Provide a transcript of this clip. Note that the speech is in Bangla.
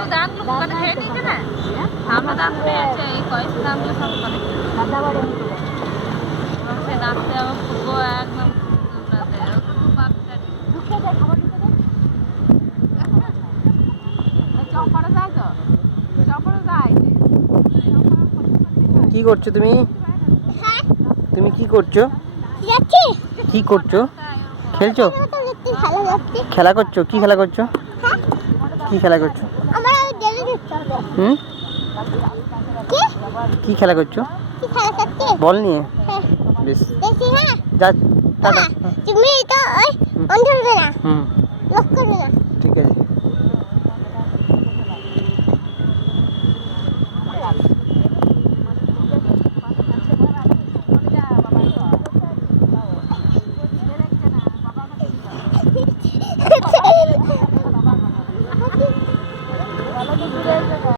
কেউ দাঁতগুলো পোকাতে খেয়ে নিচ্ছে না, আমরা দাঁত পেয়েছে এই কয়েক দাঁতগুলো সব পোকাতে সে দাঁততে আবার ফুকো একদম কি করছো তুমি? তুমি কি করছো? কি করছো? খেলছো? খেলা করছো? কি খেলা করছো? কি খেলা করছো? হুম, কি খেলা করছো? বল নিয়ে। বেশ, যা, টাটা। তুমি তো ওই অন্ধ হবে না, হুম, লক করবে না। ঠিক আছে।